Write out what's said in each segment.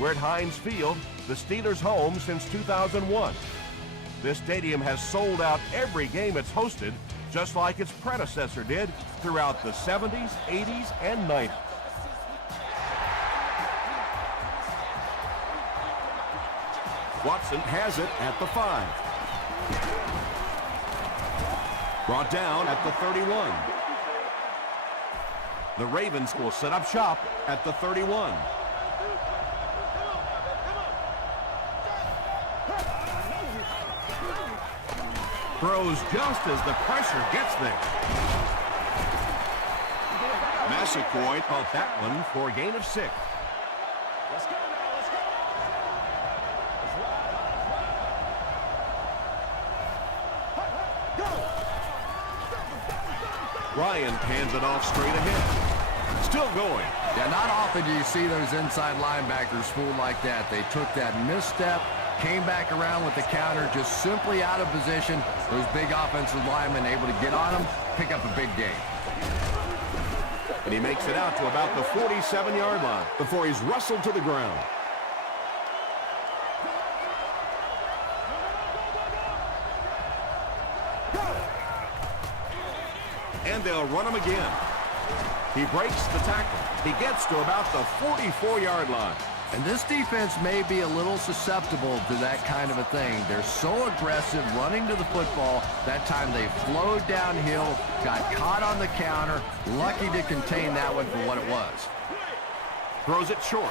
We're at Heinz Field, the Steelers' home since 2001. This stadium has sold out every game it's hosted, just like its predecessor did throughout the 70s, 80s, and 90s. Watson has it at the 5. Brought down at the 31. The Ravens will set up shop at the 31. Throws just as the pressure gets there. Massaquoi caught that one for a gain of 6. Let's go now, let's go. Ryan hands it off straight ahead. Still going. Yeah, not often do you see those inside linebackers fooled like that. They took that misstep, came back around with the counter, just simply out of position. Those big offensive linemen able to get on them, pick up a big gain. And he makes it out to about the 47-yard line before he's wrestled to the ground. And they'll run him again. He breaks the tackle. He gets to about the 44-yard line. And this defense may be a little susceptible to that kind of a thing. They're so aggressive running to the football. That time they flowed downhill, got caught on the counter, lucky to contain that one for what it was. Throws it short.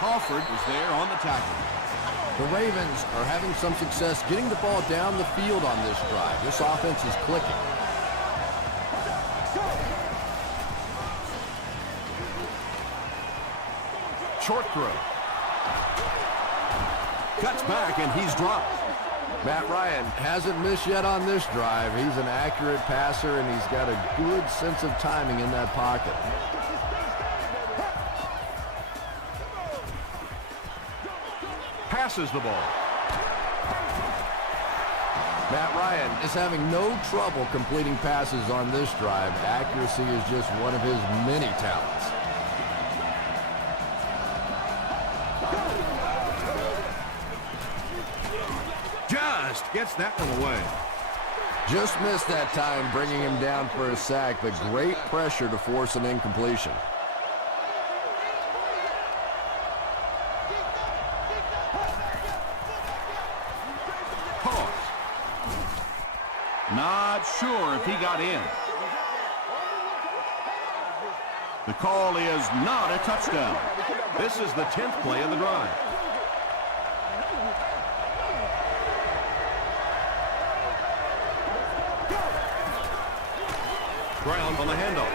Crawford was there on the tackle. The Ravens are having some success getting the ball down the field on this drive. This offense is clicking. Short throw. Cuts back, and he's dropped. Matt Ryan hasn't missed yet on this drive. He's an accurate passer, and he's got a good sense of timing in that pocket. Passes the ball. Matt Ryan is having no trouble completing passes on this drive. Accuracy is just one of his many talents. Just gets that one away. Just missed that time, bringing him down for a sack, but great pressure to force an incompletion. Pause. Not sure if he got in. The call is not a touchdown. This is the 10th play of the drive. Ground on the handoff.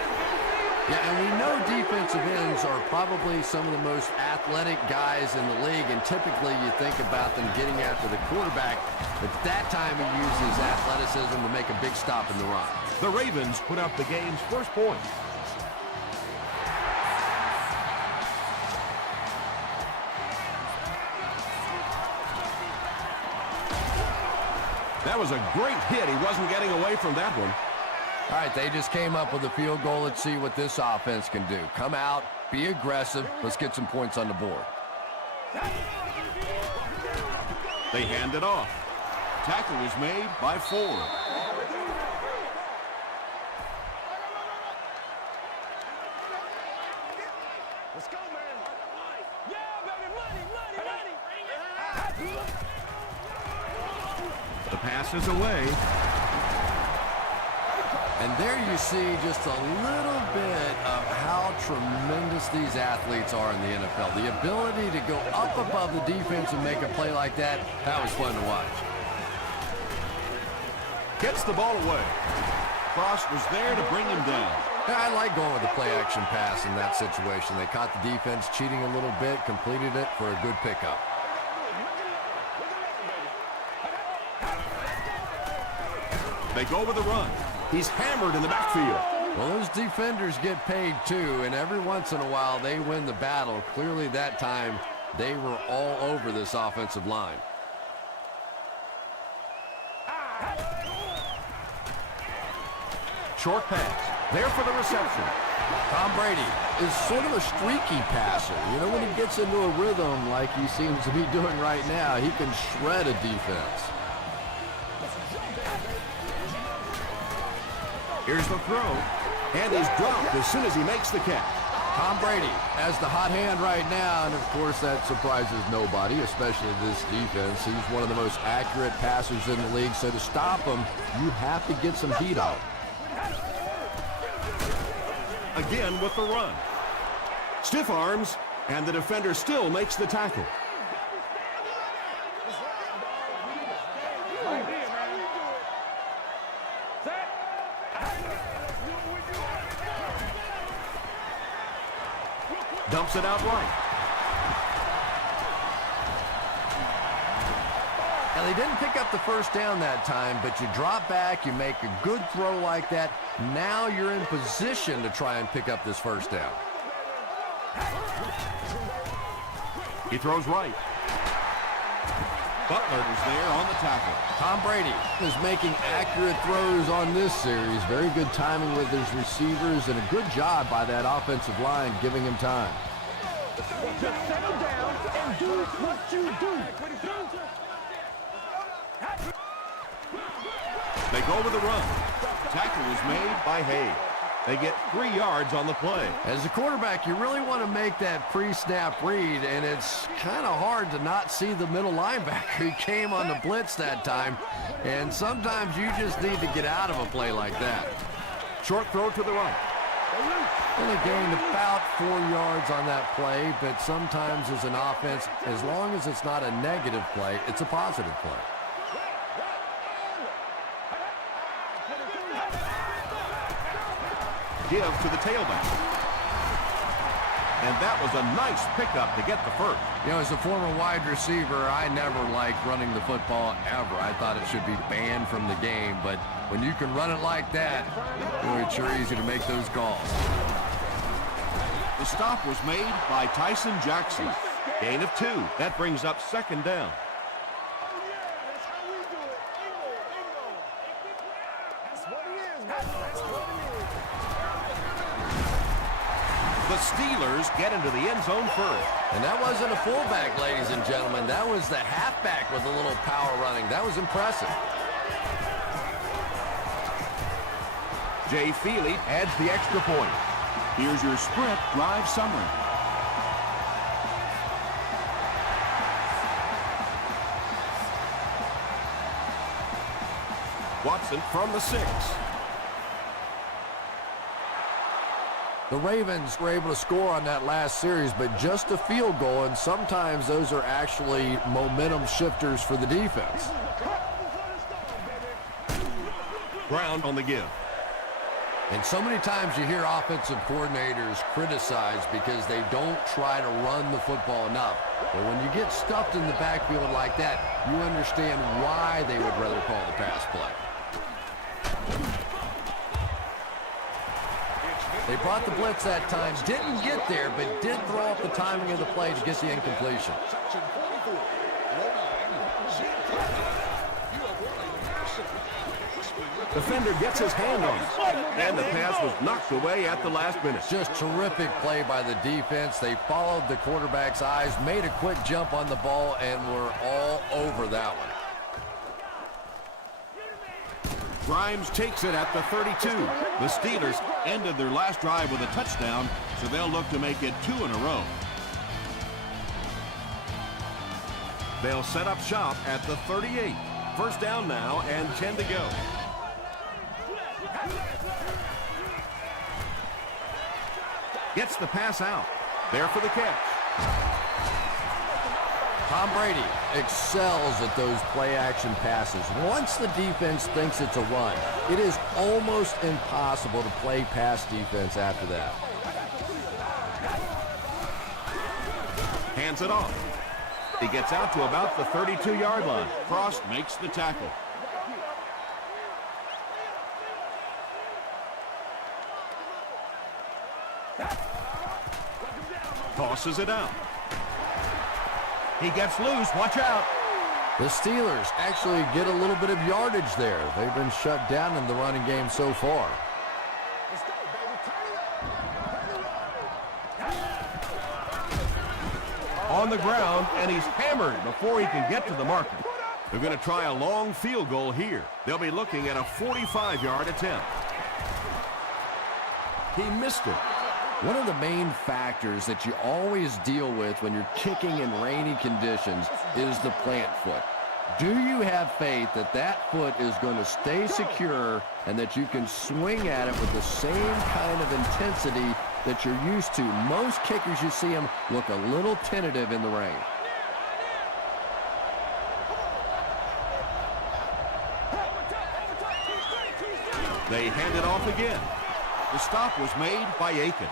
Yeah, and we know defensive ends are probably some of the most athletic guys in the league, and typically you think about them getting after the quarterback, but that time he uses athleticism to make a big stop in the run. The Ravens put up the game's first point. That was a great hit. He wasn't getting away from that one. All right, they just came up with a field goal. Let's see what this offense can do. Come out, be aggressive. Let's get some points on the board. They hand it off. Tackle was made by Ford. Let's go, man. Yeah, baby, money. The pass is away. And there you see just a little bit of how tremendous these athletes are in the NFL. The ability to go up above the defense and make a play like that, that was fun to watch. Gets the ball away. Frost was there to bring him down. Yeah, I like going with the play-action pass in that situation. They caught the defense cheating a little bit, completed it for a good pickup. They go with the run. He's hammered in the backfield. Well, those defenders get paid too, and every once in a while they win the battle. Clearly that time they were all over this offensive line. Short pass. There for the reception. Tom Brady is sort of a streaky passer. You know, when he gets into a rhythm like he seems to be doing right now, he can shred a defense. Here's the throw, and he's dropped as soon as he makes the catch. Tom Brady has the hot hand right now, and of course that surprises nobody, especially this defense. He's one of the most accurate passers in the league, so to stop him, you have to get some heat on him. Again with the run. Stiff arms, and the defender still makes the tackle. Dumps it out right. Now, they didn't pick up the first down that time, but you drop back, you make a good throw like that. Now you're in position to try and pick up this first down. He throws right. Butler is there on the tackle. Tom Brady is making accurate throws on this series. Very good timing with his receivers, and a good job by that offensive line giving him time. Just settle down and do what you do. They go with the run. Tackle is made by Hayes. They get 3 yards on the play. As a quarterback, you really want to make that pre-snap read, and it's kind of hard to not see the middle linebacker. He came on the blitz that time, and sometimes you just need to get out of a play like that. Short throw to the right. Only gained about 4 yards on that play, but sometimes as an offense, as long as it's not a negative play, it's a positive play. Give to the tailback. And that was a nice pickup to get the first. You know, as a former wide receiver, I never liked running the football ever. I thought it should be banned from the game, but when you can run it like that, it's sure easy to make those calls. The stop was made by Tyson Jackson. Gain of 2. That brings up second down. The Steelers get into the end zone first. And that wasn't a fullback, ladies and gentlemen. That was the halfback with a little power running. That was impressive. Jay Feely adds the extra point. Here's your sprint drive summary. Watson from the 6. The Ravens were able to score on that last series, but just a field goal, and sometimes those are actually momentum shifters for the defense. Brown on the give. And so many times you hear offensive coordinators criticized because they don't try to run the football enough. But when you get stuffed in the backfield like that, you understand why they would rather call the pass play. They brought the blitz that time, didn't get there, but did throw off the timing of the play to get the incompletion. Defender gets his hand on it, and the pass was knocked away at the last minute. Just terrific play by the defense. They followed the quarterback's eyes, made a quick jump on the ball, and were all over that one. Grimes takes it at the 32. The Steelers ended their last drive with a touchdown, so they'll look to make it 2 in a row. They'll set up shop at the 38. First down now and 10 to go. Gets the pass out. There for the catch. Tom Brady excels at those play-action passes. Once the defense thinks it's a run, it is almost impossible to play pass defense after that. Hands it off. He gets out to about the 32-yard line. Frost makes the tackle. Tosses it out. He gets loose. Watch out. The Steelers actually get a little bit of yardage there. They've been shut down in the running game so far. on the ground, and he's hammered before he can get to the marker. They're going to try a long field goal here. They'll be looking at a 45-yard attempt. He missed it. One of the main factors that you always deal with when you're kicking in rainy conditions is the plant foot. Do you have faith that that foot is going to stay secure and that you can swing at it with the same kind of intensity that you're used to? Most kickers, you see them look a little tentative in the rain. They hand it off again. The stop was made by Aiken.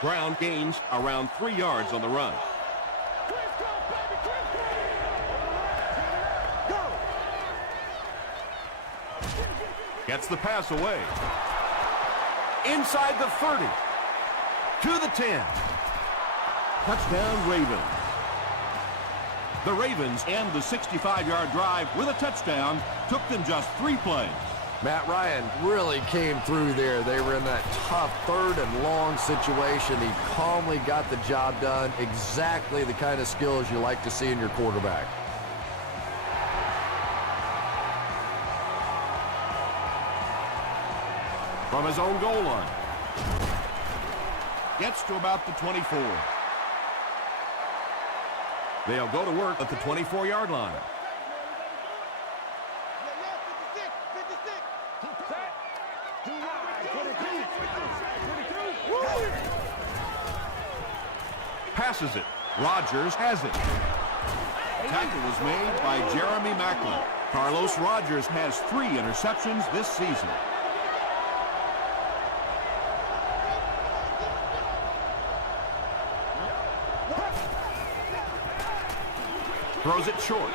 Brown gains around 3 yards on the run. Gets the pass away. Inside the 30. To the 10. Touchdown, Ravens. The Ravens end the 65-yard drive with a touchdown. Took them just 3 plays. Matt Ryan really came through there. They were in that tough 3rd and long situation. He calmly got the job done. Exactly the kind of skills you like to see in your quarterback. From his own goal line. Gets to about the 24. They'll go to work at the 24-yard line. Passes it. Rodgers has it. Tackle was made by Jeremy Maclin. Carlos Rodgers has 3 interceptions this season. Throws it short.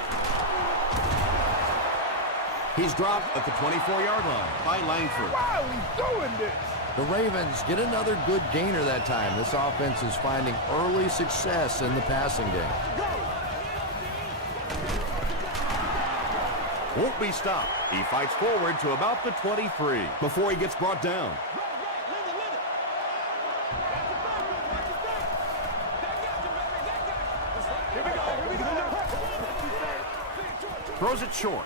He's dropped at the 24-yard line by Langford. Why are we doing this? The Ravens get another good gainer that time. This offense is finding early success in the passing game. Won't be stopped. He fights forward to about the 23 before he gets brought down. Throws it short.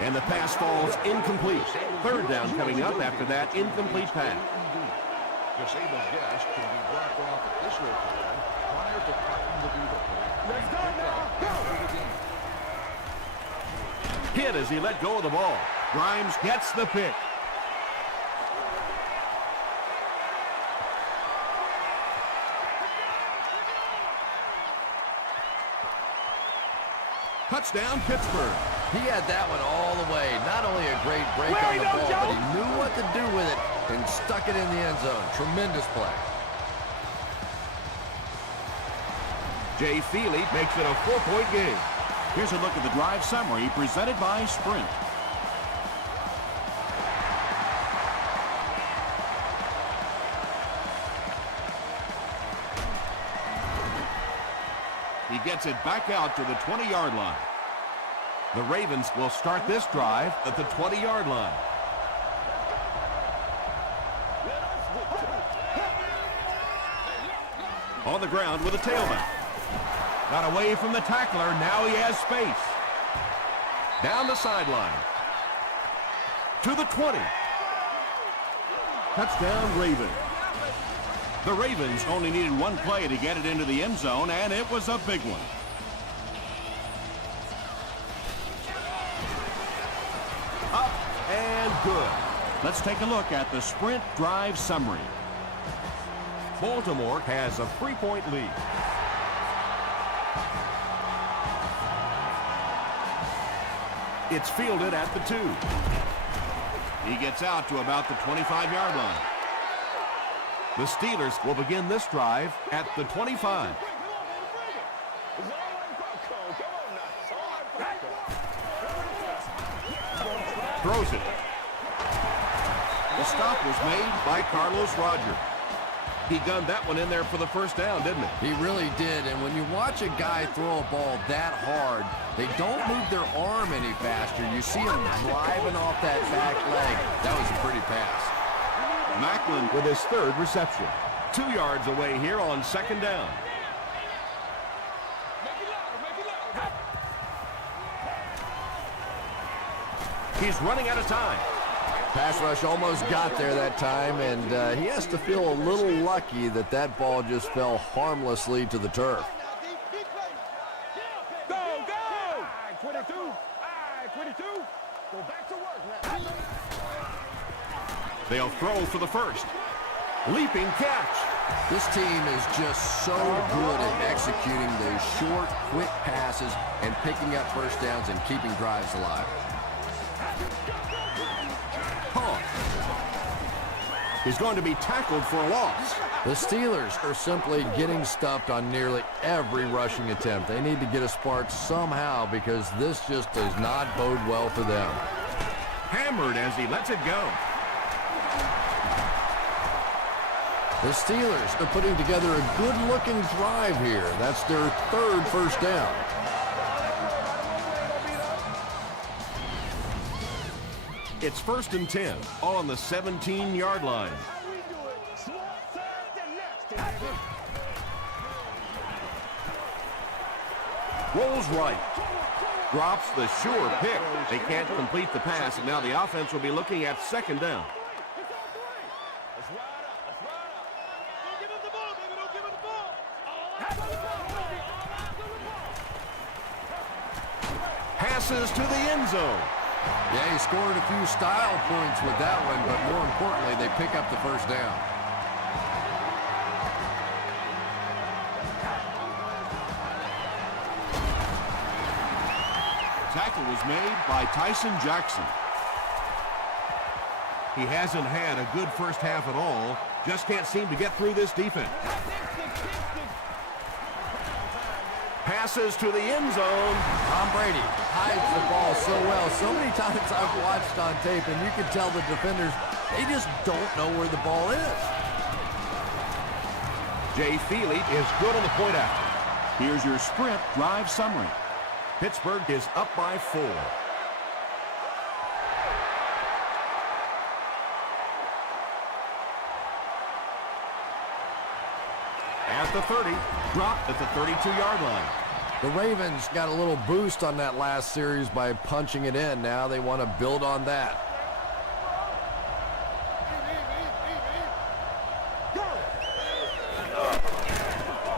And the pass falls incomplete. 3rd down coming up after that incomplete pass. Disabled guest can be dropped off at this location prior to cutting the vehicle. Hit as he let go of the ball. Grimes gets the pick. Touchdown, Pittsburgh. He had that one all the way. Not only a great break on the ball, but he knew what to do with it and stuck it in the end zone. Tremendous play. Jay Feely makes it a 4-point game. Here's a look at the drive summary presented by Sprint. He gets it back out to the 20-yard line. The Ravens will start this drive at the 20-yard line. On the ground with a tailback. Got away from the tackler. Now he has space. Down the sideline. To the 20. Touchdown, Ravens. The Ravens only needed 1 play to get it into the end zone, and it was a big one. Up and good. Let's take a look at the Sprint drive summary. Baltimore has a 3-point lead. It's fielded at the 2. He gets out to about the 25-yard line. The Steelers will begin this drive at the 25. Throws it. The stop was made by Carlos Rodgers. He gunned that one in there for the first down, didn't he? He really did, and when you watch a guy throw a ball that hard, they don't move their arm any faster. You see him driving off that back leg. That was a pretty pass. Maclin with his 3rd reception. 2 yards away here on 2nd down. He's running out of time. Pass rush almost got there that time, and he has to feel a little lucky that that ball just fell harmlessly to the turf. Go, go! 22. 22. Go back to work now. They'll throw for the first. Leaping catch. This team is just so good at executing those short, quick passes and picking up first downs and keeping drives alive. He's going to be tackled for a loss. The Steelers are simply getting stuffed on nearly every rushing attempt. They need to get a spark somehow because this just does not bode well for them. Hammered as he lets it go. The Steelers are putting together a good-looking drive here. That's their third first down. It's 1st and 10, all on the 17-yard line. Rolls right. Drops the sure pick. They can't complete the pass, and now the offense will be looking at 2nd down. Passes to the end zone. Yeah, he scored a few style points with that one, but more importantly, they pick up the first down. Tackle was made by Tyson Jackson. He hasn't had a good first half at all. Just can't seem to get through this defense. Passes to the end zone. Tom Brady hides the ball so well. So many times I've watched on tape, and you can tell the defenders, they just don't know where the ball is. Jay Feely is good on the point after. Here's your Sprint drive summary. Pittsburgh is up by 4. At the 30, dropped at the 32-yard line. The Ravens got a little boost on that last series by punching it in. Now they want to build on that.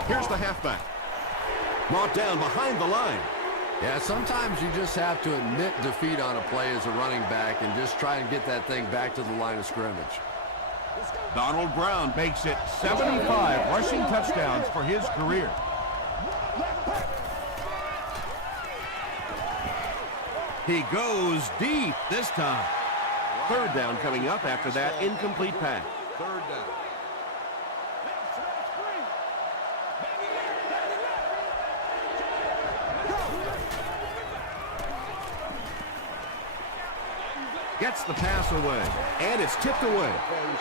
Here's the halfback. Brought down behind the line. Yeah, sometimes you just have to admit defeat on a play as a running back and just try and get that thing back to the line of scrimmage. Donald Brown makes it 75 rushing touchdowns for his career. He goes deep this time. 3rd down coming up after that incomplete pass. 3rd down. Gets the pass away, and it's tipped away.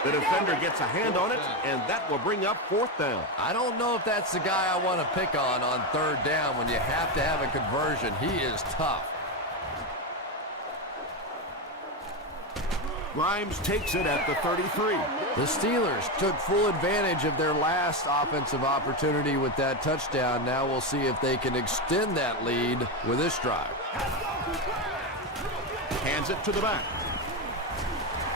The defender gets a hand on it, and that will bring up 4th down. I don't know if that's the guy I want to pick on 3rd down when you have to have a conversion. He is tough. Grimes takes it at the 33. The Steelers took full advantage of their last offensive opportunity with that touchdown. Now we'll see if they can extend that lead with this drive. Hands it to the back.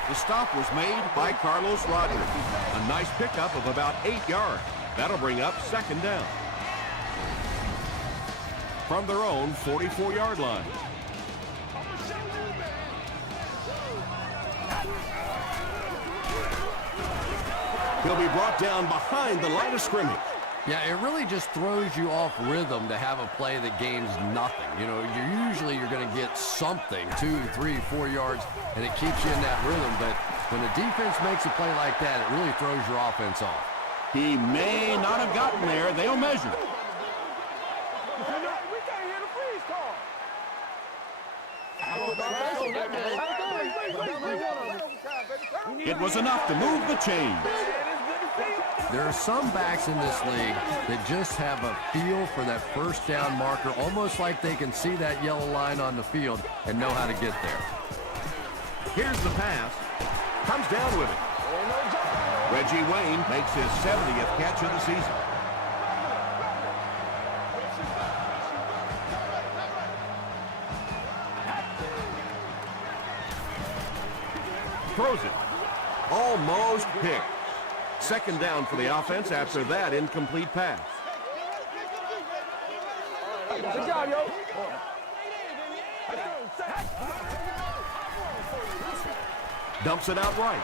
The stop was made by Carlos Rogers. A nice pickup of about 8 yards. That'll bring up 2nd down. From their own 44-yard line. He'll be brought down behind the line of scrimmage. Yeah, it really just throws you off rhythm to have a play that gains nothing. You know, you're going to get something, 2, 3, 4 yards, and it keeps you in that rhythm. But when the defense makes a play like that, it really throws your offense off. He may not have gotten there. They'll measure. We can't hear the freeze call. It was enough to move the chains. There are some backs in this league that just have a feel for that first down marker, almost like they can see that yellow line on the field and know how to get there. Here's the pass. Comes down with it. Reggie Wayne makes his 70th catch of the season. throws it. Almost picked. Second down for the offense after that incomplete pass. Good job, yo. Dumps it out right.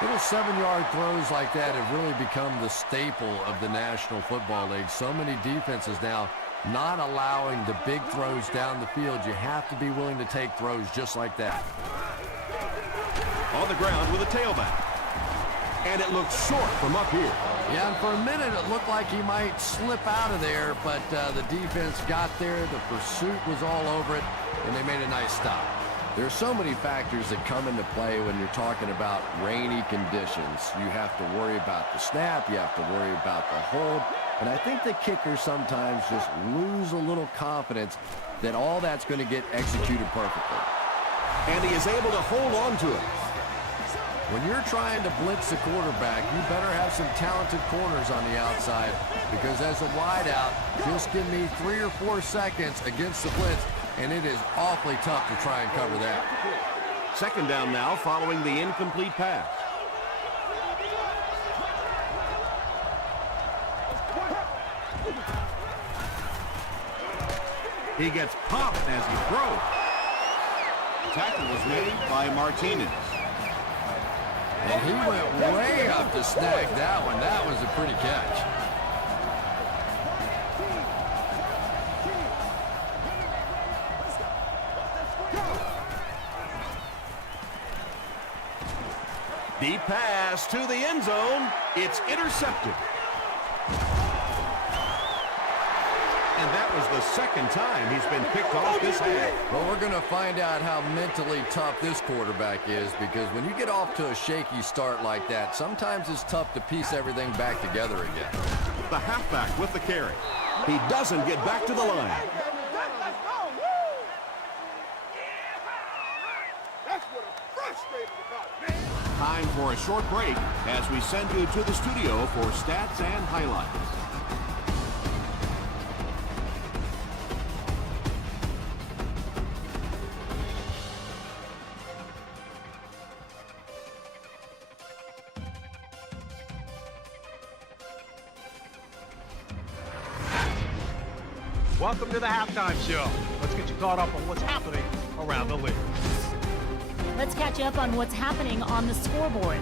Little 7-yard throws like that have really become the staple of the National Football League. So many defenses now not allowing the big throws down the field. You have to be willing to take throws just like that. On the ground with a tailback. And it looks short from up here. Yeah, and for a minute it looked like he might slip out of there, but the defense got there. The pursuit was all over it, and they made a nice stop. There's so many factors that come into play when you're talking about rainy conditions. You have to worry about the snap. You have to worry about the hold. And I think the kickers sometimes just lose a little confidence that all that's going to get executed perfectly. And he is able to hold on to it. When you're trying to blitz the quarterback, you better have some talented corners on the outside, because as a wideout, just give me 3 or 4 seconds against the blitz, and it is awfully tough to try and cover that. Second down now following the incomplete pass. He gets popped as he throws. The tackle was made by Martinez. And he went way up to snag that one. That was a pretty catch. Deep pass to the end zone. It's intercepted. And that was the second time he's been picked off this half. Well, we're going to find out how mentally tough this quarterback is, because when you get off to a shaky start like that, sometimes it's tough to piece everything back together again. The halfback with the carry. He doesn't get back to the line. Time for a short break as we send you to the studio for stats and highlights. Welcome to the halftime show. Let's get you caught up on what's happening around the league. Let's catch you up on what's happening on the scoreboards.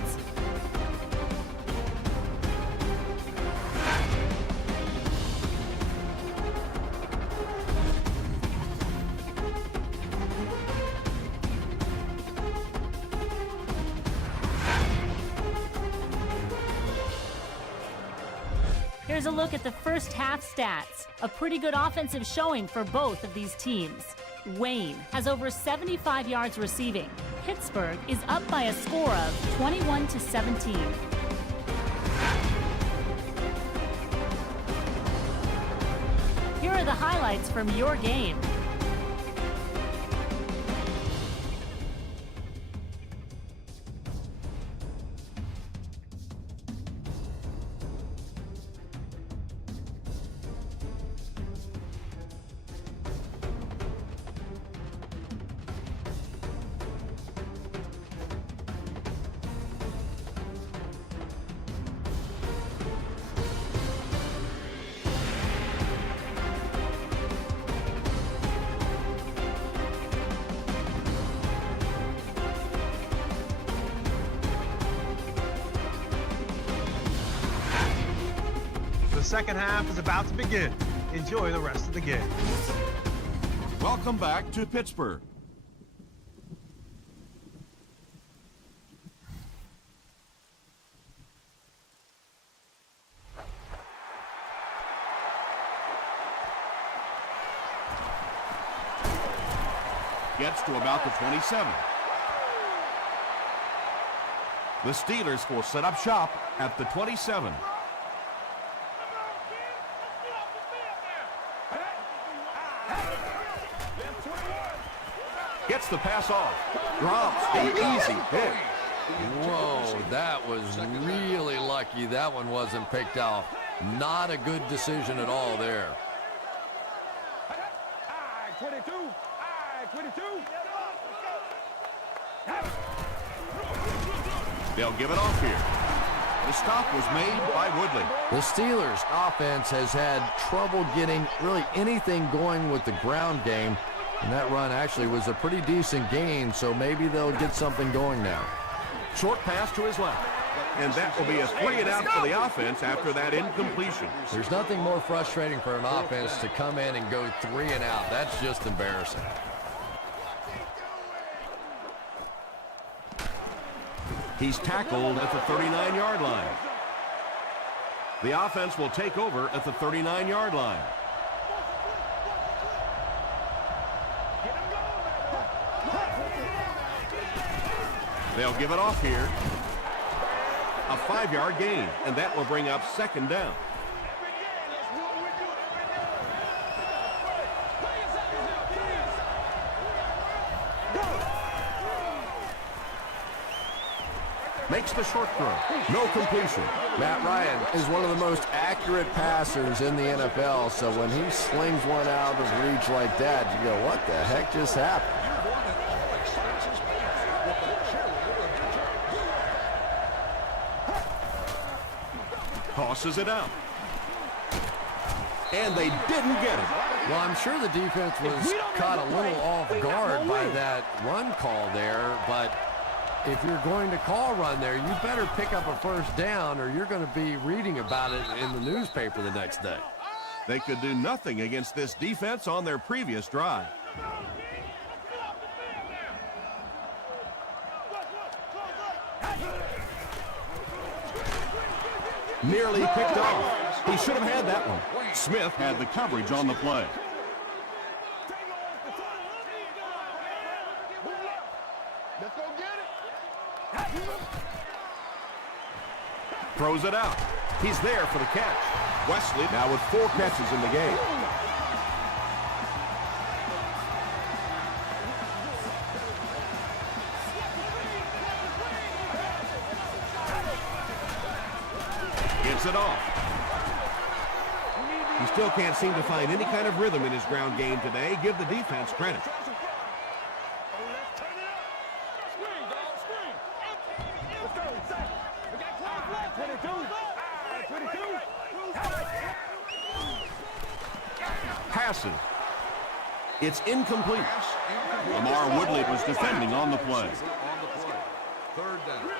Here's a look at the first half stats. A pretty good offensive showing for both of these teams. Wayne has over 75 yards receiving. Pittsburgh is up by a score of 21-17. Here are the highlights from your game. The second half is about to begin. Enjoy the rest of the game. Welcome back to Pittsburgh. Gets to about the 27. The Steelers will set up shop at the 27. Gets the pass off. Drops the easy pick. Whoa, that was really lucky that one wasn't picked off. Not a good decision at all there. 22. They'll give it off here. The stop was made by Woodley. The Steelers' offense has had trouble getting really anything going with the ground game, and that run actually was a pretty decent gain, so maybe they'll get something going now. Short pass to his left. And that will be a 3 and out for the offense after that incompletion. There's nothing more frustrating for an offense to come in and go 3 and out. That's just embarrassing. He's tackled at the 39-yard line. The offense will take over at the 39-yard line. They'll give it off here. A 5-yard gain, and that will bring up 2nd down. Makes the short throw. No completion. Matt Ryan is one of the most accurate passers in the NFL, so when he slings one out of reach like that, you go, what the heck just happened? Tosses it out. And they didn't get it. Well, I'm sure the defense was caught a little off guard by that run call there, but if you're going to call run there, you better pick up a first down or you're going to be reading about it in the newspaper the next day. They could do nothing against this defense on their previous drive. Nearly picked off. He should have had that one. Smith had the coverage on the play. Let's go get it. Throws it out. He's there for the catch. Wesley now with 4 catches in the game. Gets it off. He still can't seem to find any kind of rhythm in his ground game today. Give the defense credit. Passes. It's incomplete. Lamar Woodley was defending on the play. 3rd down.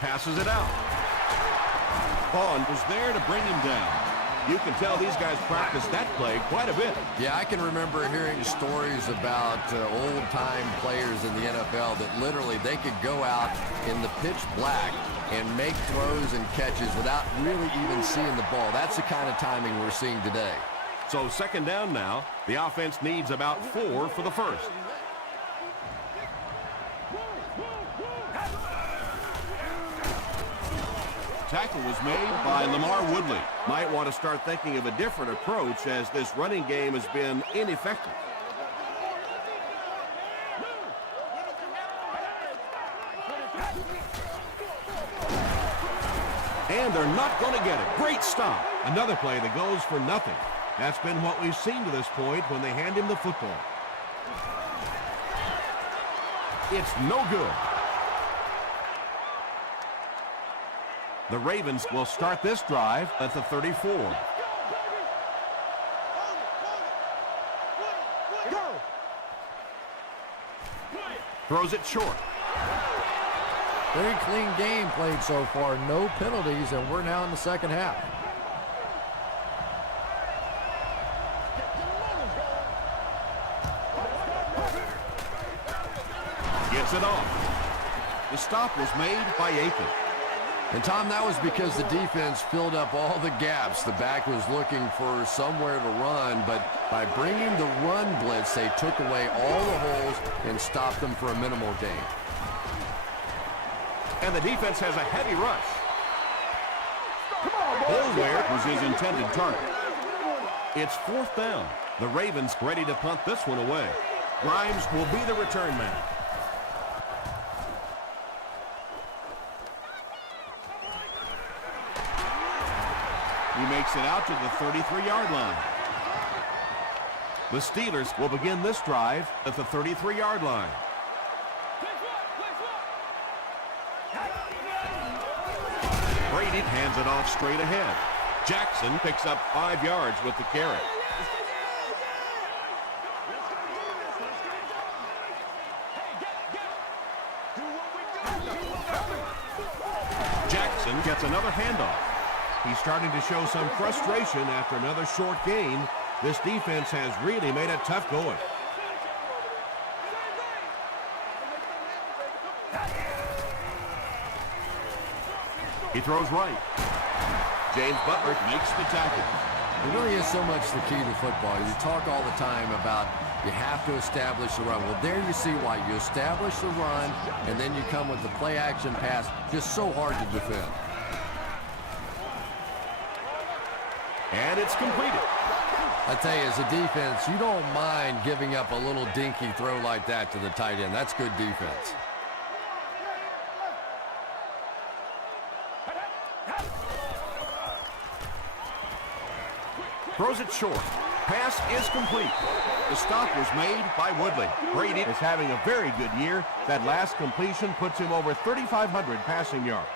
Passes it out. Vaughn was there to bring him down. You can tell these guys practice that play quite a bit. Yeah, I can remember hearing stories about old-time players in the NFL that literally they could go out in the pitch black and make throws and catches without really even seeing the ball. That's the kind of timing we're seeing today. So 2nd down now. The offense needs about 4 for the first. Tackle was made by Lamar Woodley. Might want to start thinking of a different approach as this running game has been ineffective. And they're not going to get it. Great stop. Another play that goes for nothing. That's been what we've seen to this point when they hand him the football. It's no good. The Ravens will start this drive at the 34. Throws it short. Very clean game played so far. No penalties, and we're now in the 2nd half. Gets it off. The stop was made by Aiken. And, Tom, that was because the defense filled up all the gaps. The back was looking for somewhere to run, but by bringing the run blitz, they took away all the holes and stopped them for a minimal gain. And the defense has a heavy rush. Boulware was his intended target. It's 4th down. The Ravens ready to punt this one away. Grimes will be the return man. He makes it out to the 33-yard line. The Steelers will begin this drive at the 33-yard line. Brady hands it off straight ahead. Jackson picks up 5 yards with the carry. Jackson gets another handoff. He's starting to show some frustration after another short gain. This defense has really made it tough going. He throws right. James Butler makes the tackle. It really is so much the key to football. You talk all the time about you have to establish the run. Well, there you see why. You establish the run, and then you come with the play-action pass. Just so hard to defend. And it's completed. I tell you, as a defense, you don't mind giving up a little dinky throw like that to the tight end. That's good defense. Throws it short. Pass is complete. The stop was made by Woodley. Brady is having a very good year. That last completion puts him over 3,500 passing yards.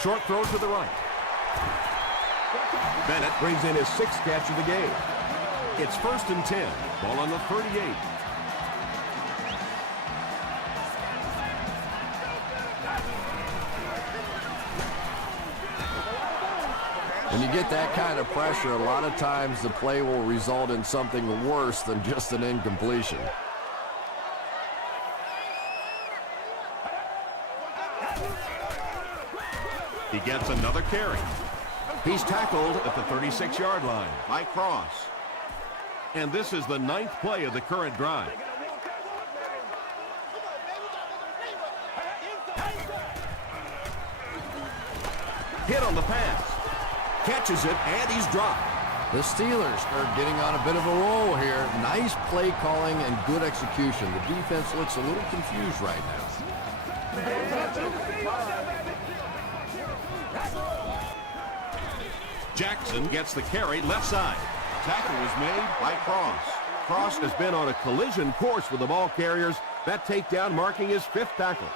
Short throw to the right. Bennett brings in his 6th catch of the game. It's 1st and 10. Ball on the 38. When you get that kind of pressure, a lot of times the play will result in something worse than just an incompletion. He gets another carry. He's tackled at the 36-yard line by Cross. And this is the 9th play of the current drive. Hit on the pass. Catches it, and he's dropped. The Steelers are getting on a bit of a roll here. Nice play calling and good execution. The defense looks a little confused right now. Jackson gets the carry left side. Tackle was made by Cross. Cross has been on a collision course with the ball carriers. That takedown marking his 5th tackle.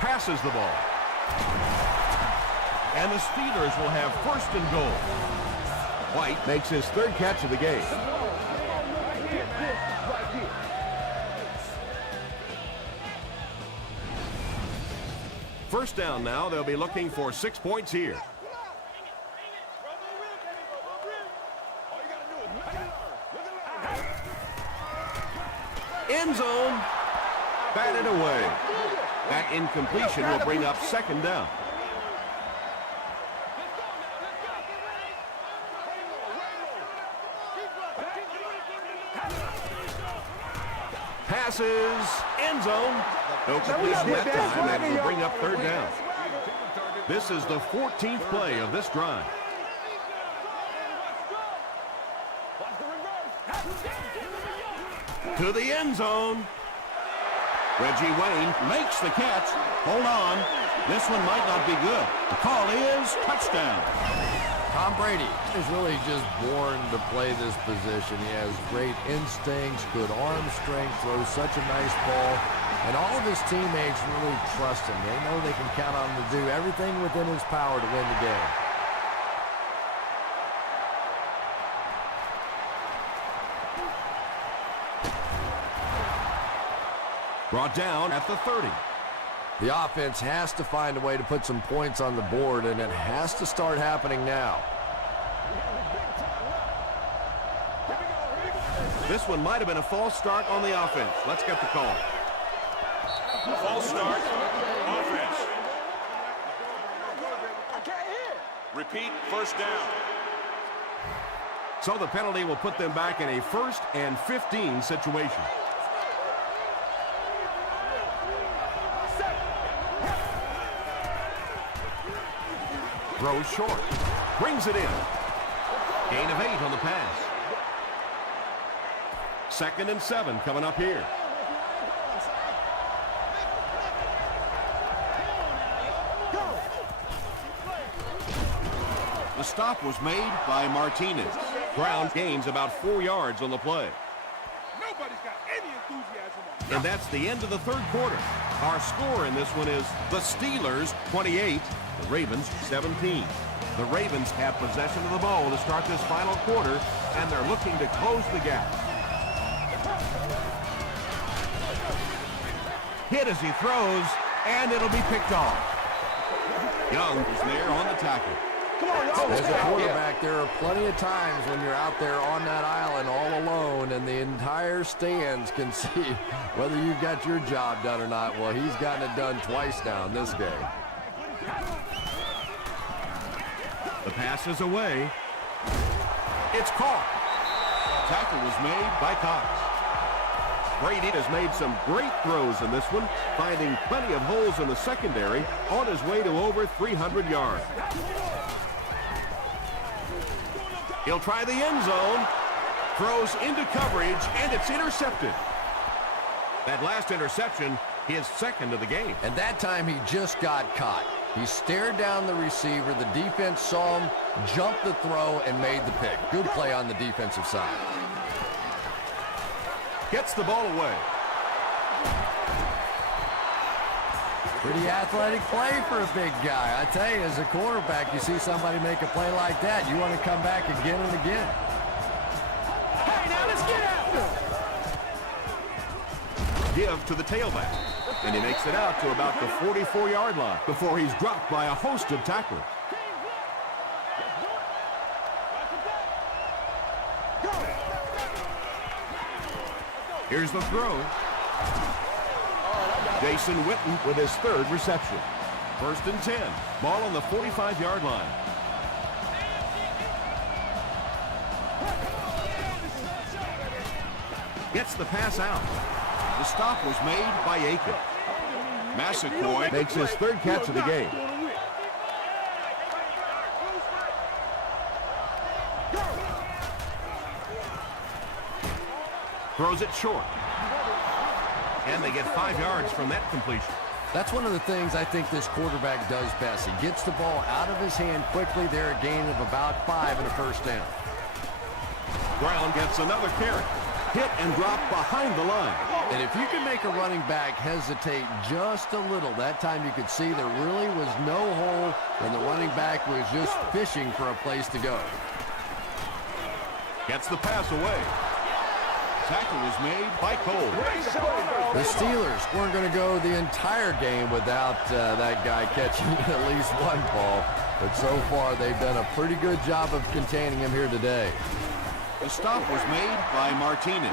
Passes the ball. And the Steelers will have 1st and goal. White makes his 3rd catch of the game. First down now. They'll be looking for 6 points here. End zone. Batted away. That incompletion will bring up 2nd down. Passes. End zone. No completion that time, and will bring up 3rd down. This is the 14th play of this drive. To the end zone. Reggie Wayne makes the catch. Hold on. This one might not be good. The call is touchdown. Tom Brady is really just born to play this position. He has great instincts, good arm strength, throws such a nice ball. And all of his teammates really trust him. They know they can count on him to do everything within his power to win the game. Brought down at the 30. The offense has to find a way to put some points on the board, and it has to start happening now. This one might have been a false start on the offense. Let's get the call. False start. Offense. Repeat, 1st down. So the penalty will put them back in a 1st and 15 situation. Throws short. Brings it in. Gain of 8 on the pass. 2nd and 7 coming up here. The stop was made by Martinez. Ground gains about 4 yards on the play. Nobody's got any enthusiasm on. And that's the end of the 3rd quarter. Our score in this one is the Steelers 28, the Ravens 17. The Ravens have possession of the ball to start this final quarter, and they're looking to close the gap. Hit as he throws, and it'll be picked off. Young is there on the tackle. As a quarterback, there are plenty of times when you're out there on that island all alone and the entire stands can see whether you've got your job done or not. Well, he's gotten it done twice now in this game. The pass is away. It's caught. Tackle was made by Cox. Brady has made some great throws in this one, finding plenty of holes in the secondary on his way to over 300 yards. He'll try the end zone, throws into coverage, and it's intercepted. That last interception, his 2nd of the game. And that time he just got caught. He stared down the receiver, the defense saw him, jumped the throw, and made the pick. Good play on the defensive side. Gets the ball away. Pretty athletic play for a big guy. I tell you, as a quarterback, you see somebody make a play like that, you want to come back again and again. Hey, now let's get after it. Give to the tailback, and he makes it out to about the 44-yard line before he's dropped by a host of tacklers. Here's the throw. Jason Witten with his 3rd reception. 1st and 10. Ball on the 45-yard line. Gets the pass out. The stop was made by Aiken. Massaquoi makes his 3rd catch of the game. Throws it short. And they get 5 yards from that completion. That's one of the things I think this quarterback does best. He gets the ball out of his hand quickly. They're a gain of about 5 and a 1st down. Brown gets another carry. Hit and drop behind the line. And if you can make a running back hesitate just a little, that time you could see there really was no hole, and the running back was just fishing for a place to go. Gets the pass away. Tackle was made by Cole. The Steelers weren't going to go the entire game without that guy catching at least one ball, but so far they've done a pretty good job of containing him here today. The stop was made by Martinez.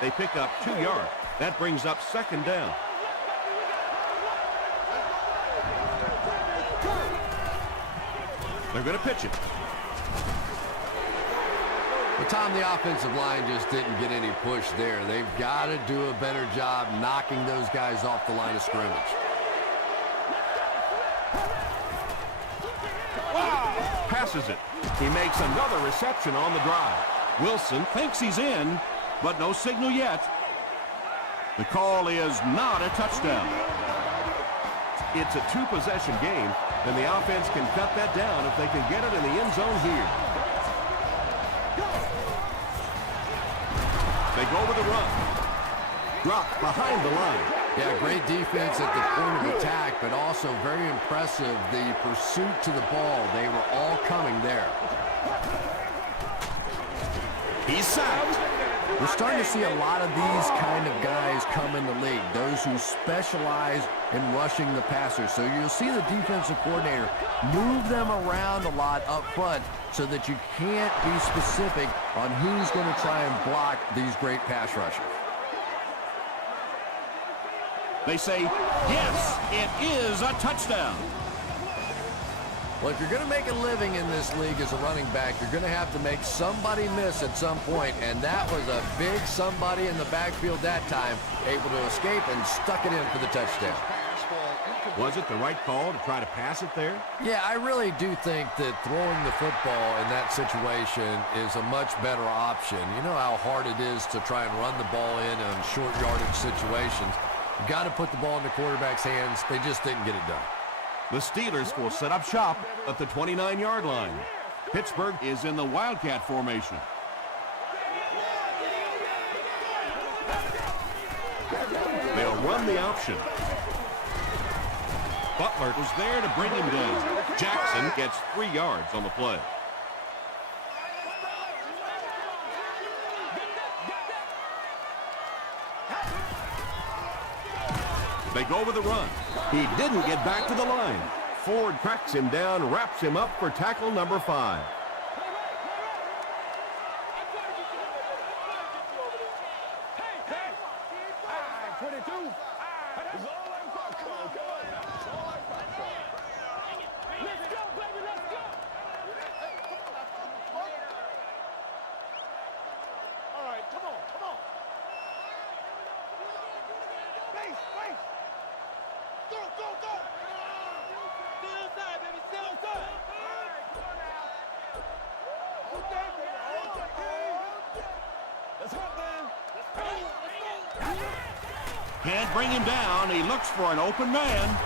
They pick up 2 yards. That brings up 2nd down. They're going to pitch it. But Tom, the offensive line just didn't get any push there. They've got to do a better job knocking those guys off the line of scrimmage. Passes it. He makes another reception on the drive. Wilson thinks he's in, but no signal yet. The call is not a touchdown. It's a 2-possession game, and the offense can cut that down if they can get it in the end zone here. They go with a run. Drop behind the line. Yeah, great defense at the point of attack, but also very impressive the pursuit to the ball. They were all coming there. He's sacked. We're starting to see a lot of these kind of guys come in the league, those who specialize in rushing the passer. So you'll see the defensive coordinator move them around a lot up front so that you can't be specific on who's going to try and block these great pass rushers. They say, yes, it is a touchdown. Well, if you're going to make a living in this league as a running back, you're going to have to make somebody miss at some point, and that was a big somebody in the backfield that time, able to escape and stuck it in for the touchdown. Was it the right call to try to pass it there? Yeah, I really do think that throwing the football in that situation is a much better option. You know how hard it is to try and run the ball in short yardage situations. You've got to put the ball in the quarterback's hands. They just didn't get it done. The Steelers will set up shop at the 29-yard line. Pittsburgh is in the Wildcat formation. They'll run the option. Butler was there to bring him down. Jackson gets 3 yards on the play. They go with the run. He didn't get back to the line. Ford cracks him down, wraps him up for tackle number 5. Can't bring him down. He looks for an open man.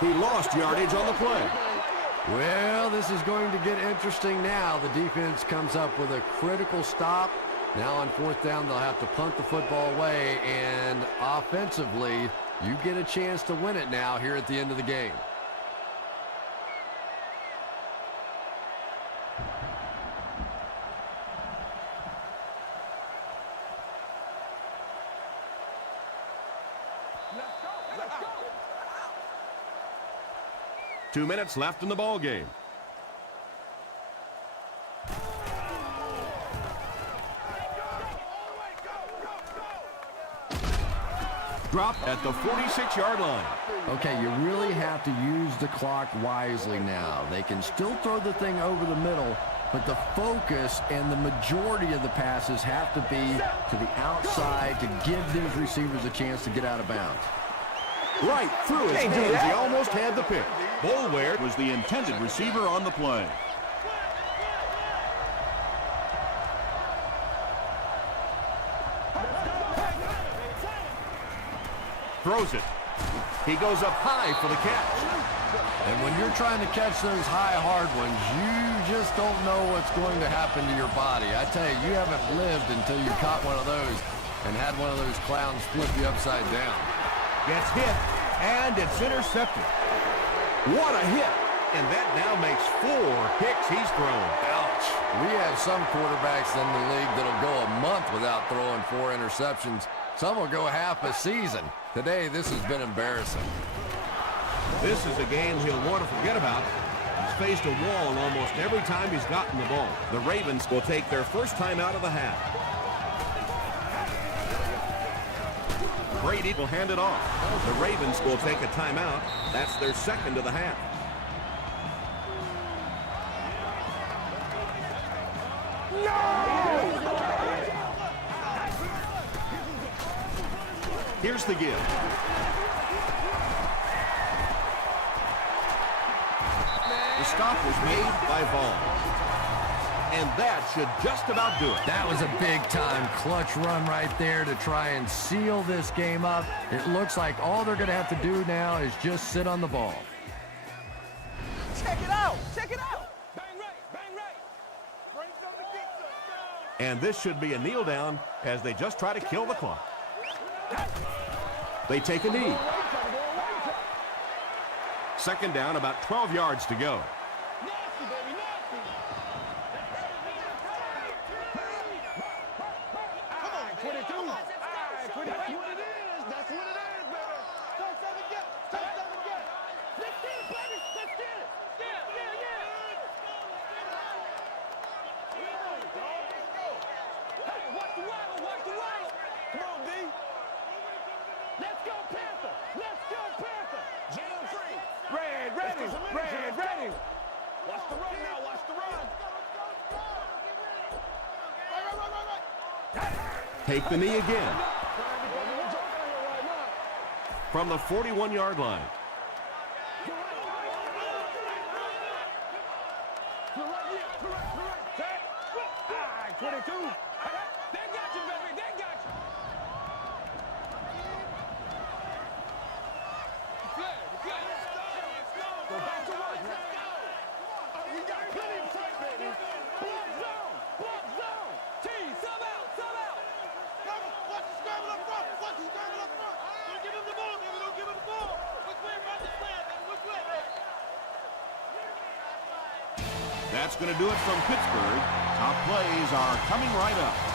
He lost yardage on the play. Well, this is going to get interesting now. The defense comes up with a critical stop. Now on 4th down, they'll have to punt the football away, and offensively, you get a chance to win it now here at the end of the game. Let's go. 2 minutes left in the ball game. Dropped at the 46-yard line. Okay, you really have to use the clock wisely now. They can still throw the thing over the middle, but the focus and the majority of the passes have to be to the outside to give these receivers a chance to get out of bounds. Right through his hands, he almost had the pick. Boulware was the intended receiver on the play. Throws it. He goes up high for the catch. And when you're trying to catch those high, hard ones, you just don't know what's going to happen to your body. I tell you, you haven't lived until you caught one of those and had one of those clowns flip you upside down. Gets hit, and it's intercepted. What a hit! And that now makes 4 picks he's thrown. Ouch. We have some quarterbacks in the league that'll go a month without throwing 4 interceptions. Some will go half a season. Today, this has been embarrassing. This is a game he'll want to forget about. He's faced a wall almost every time he's gotten the ball. The Ravens will take their first time out of the half. Brady will hand it off. The Ravens will take a timeout. That's their second of the half. Here's the give. The stop was made by Vaughn. And that should just about do it. That was a big-time clutch run right there to try and seal this game up. It looks like all they're going to have to do now is just sit on the ball. Check it out. Check it out. Bang right. Bang right. Bring some to get some. And this should be a kneel down as they just try to kill the clock. They take a knee. Second down, about 12 yards to go. Nasty, baby, nasty. Come on, 22. 22. That's what it is. That's what it is, baby. Touch them again. Touch them again. Let's get it, baby. Let's get it. Yeah. Hey, watch the wide. Watch the wide. Come on, D. Let's go, Panther. Let's go, Panther. Jam free. Red, ready. Red, ready. Watch the run now. Watch the run. Right. Take the knee again. From the 41-yard line, Set. All right, 22. They got you, baby. They got you. Go back to work. We got plenty of time, baby. Block zone. Block zone. T, sub out. Sub out. Watch the scramble up front. Watch the scramble up front. Don't give him the ball, baby. Don't give him the ball. Which way, run this way, baby. Which way, baby? That's going to do it from Pittsburgh. Top plays are coming right up.